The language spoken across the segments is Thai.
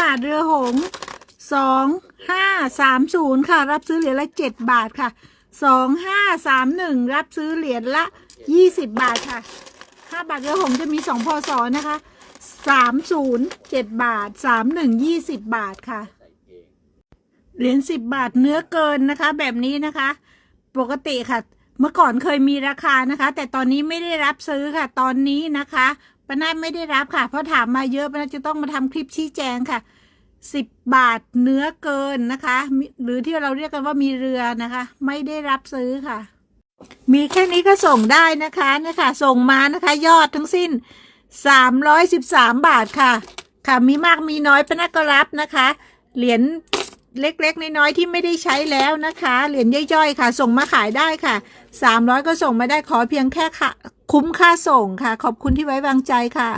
บาทเรือหงสองห้าสามศูนย์ค่ะ รับซื้อเหรียญละเจ็ดบาทค่ะสองห้าสามหนึ่งรับซื้อเหรียญละยี่สิบบาทค่ะห้าบาทเรือหงจะมีสองพศนะคะสามศูนย์เจ็ดบาทสามหนึ่งยี่สิบบาทค่ะ เหรียญสิบบาทเนื้อเกินนะคะ แบบนี้นะคะ ปกติค่ะ เมื่อก่อนเคยมีราคานะคะ แต่ตอนนี้ไม่ได้รับซื้อค่ะ ตอนนี้นะคะ ปานาไม่ได้รับค่ะ เพราะถามมาเยอะป้านาจะต้องมาทำคลิปชี้แจงค่ะสิบบาทเนื้อเกินนะคะ หรือที่เราเรียกกันว่ามีเรือนะคะ ไม่ได้รับซื้อค่ะ มีแค่นี้ก็ส่งได้นะคะเนี่ยค่ะส่งมานะคะ ยอดทั้งสิ้นสามร้อยสิบสามบาทค่ะ ค่ะมีมากมีน้อยป้านาก็รับนะคะ เหรียญเล็กๆ น้อยๆที่ไม่ได้ใช้แล้วนะคะ เหรียญย่อยๆ ค่ะ ส่งมาขายได้ค่ะสามร้อยก็ส่งมาได้ขอเพียงแค่ค่ะ คุ้มค่าส่งค่ะ ขอบคุณที่ไว้วางใจค่ะ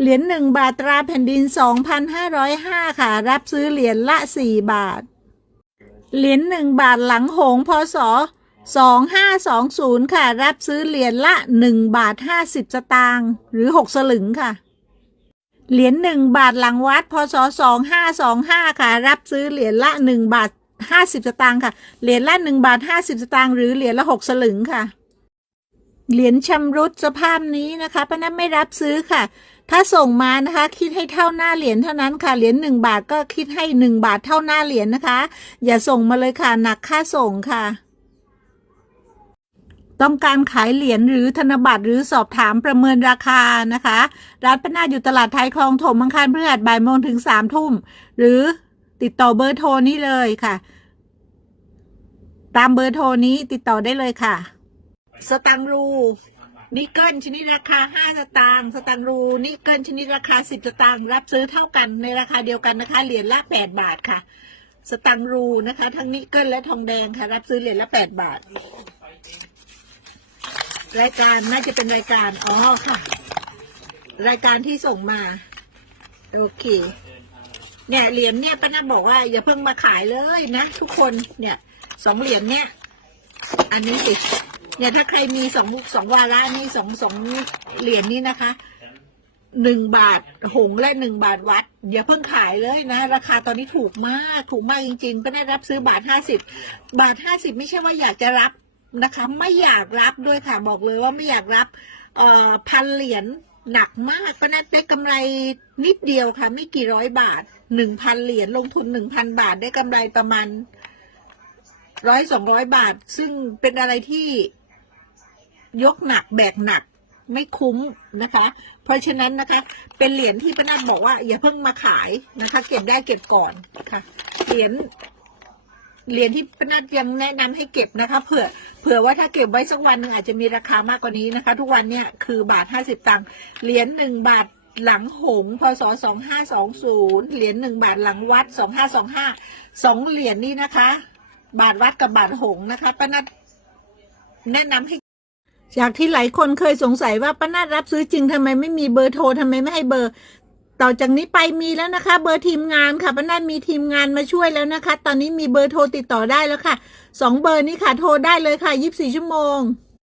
เหรียญหนึ่งบาทตราแผ่นดินสองพันห้าร้อยห้าค่ะ รับซื้อเหรียญละสี่บาท เหรียญหนึ่งบาทหลังหงพศสองห้าสองศูนย์ค่ะ รับซื้อเหรียญละหนึ่งบาทห้าสิบสตางค์หรือหกสลึงค่ะ เหรียญหนึ่งบาทหลังวัดพศสองห้าสองห้าค่ะ รับซื้อเหรียญละหนึ่งบาทห้าสิบสตางค์ค่ะ เหรียญละหนึ่งบาทห้าสิบสตางค์หรือเหรียญละหกสลึงค่ะ เหรียญชำรุดสภาพนี้นะคะป้านัทไม่รับซื้อค่ะ ถ้าส่งมานะคะ คิดให้เท่าหน้าเหรียญเท่านั้นค่ะ เหรียญหนึ่งบาทก็คิดให้หนึ่งบาทเท่าหน้าเหรียญนะคะ อย่าส่งมาเลยค่ะ หนักค่าส่งค่ะ ต้องการขายเหรียญหรือธนบัตรหรือสอบถามประเมินราคานะคะ ร้านป้านาอยู่ตลาดไทยคลองถมอังคารพฤหัสบ่ายโมงถึงสามทุ่ม หรือติดต่อเบอร์โทรนี้เลยค่ะ ตามเบอร์โทรนี้ติดต่อได้เลยค่ะ สตังรูนิกเกิลชนิดราคาห้าสตางค์สตังรูนิกเกิลชนิดราคาสิบสตางค์รับซื้อเท่ากันในราคาเดียวกันนะคะ เหรียญละแปดบาทค่ะ สตังรูนะคะ ทั้งนิกเกิลและทองแดงค่ะ รับซื้อเหรียญละแปดบาท รายการน่าจะเป็นรายการอ๋อค่ะ รายการที่ส่งมา โอเค เนี่ยเหรียญเนี่ยป้านัทบอกว่าอย่าเพิ่งมาขายเลยนะ ทุกคนเนี่ยสองเหรียญเนี่ย อันนี้สิ เนี่ยถ้าใครมีสองสองวาระนี่สองสองเหรียญนี้นะคะหนึ่งบาทหงและหนึ่งบาทวัดอย่าเพิ่งขายเลยนะ ราคาตอนนี้ถูกมากถูกมากจริงๆป้านัทรับซื้อบาทห้าสิบบาทห้าสิบไม่ใช่ว่าอยากจะรับนะคะ ไม่อยากรับด้วยค่ะบอกเลยว่าไม่อยากรับเอ่อพันเหรียญหนักมากป้านัทได้กำไรนิดเดียวค่ะ ไม่กี่ร้อยบาทหนึ่งพันเหรียญลงทุนหนึ่งพันบาทได้กำไรประมาณร้อยสองร้อยบาท ซึ่งเป็นอะไรที่ ยกหนักแบกหนักไม่คุ้มนะคะ เพราะฉะนั้นนะคะ เป็นเหรียญที่ป้านัทบอกว่าอย่าเพิ่งมาขายนะคะ เก็บได้เก็บก่อนค่ะ เหรียญเหรียญที่ป้านัทยังแนะนำให้เก็บนะคะ เผื่อเผื่อว่าถ้าเก็บไว้สักวันหนึ่งอาจจะมีราคามากกว่านี้นะคะ ทุกวันเนี่ยคือบาทห้าสิบตังค์เหรียญหนึ่งบาทหลังหงพศสองห้าสองศูนย์เหรียญหนึ่งบาทหลังวัดสองห้าสองห้าสองเหรียญนี่นะคะ บาทวัดกับบาทหงนะคะป้านัทแนะนำให้ จากที่หลายคนเคยสงสัยว่าป้านาดรับซื้อจริงทำไมไม่มีเบอร์โทรทำไมไม่ให้เบอร์ ต่อจากนี้ไปมีแล้วนะคะ เบอร์ทีมงานค่ะป้านาดมีทีมงานมาช่วยแล้วนะคะ ตอนนี้มีเบอร์โทรติดต่อได้แล้วค่ะสองเบอร์นี้ค่ะโทรได้เลยค่ะยี่สิบสี่ชั่วโมง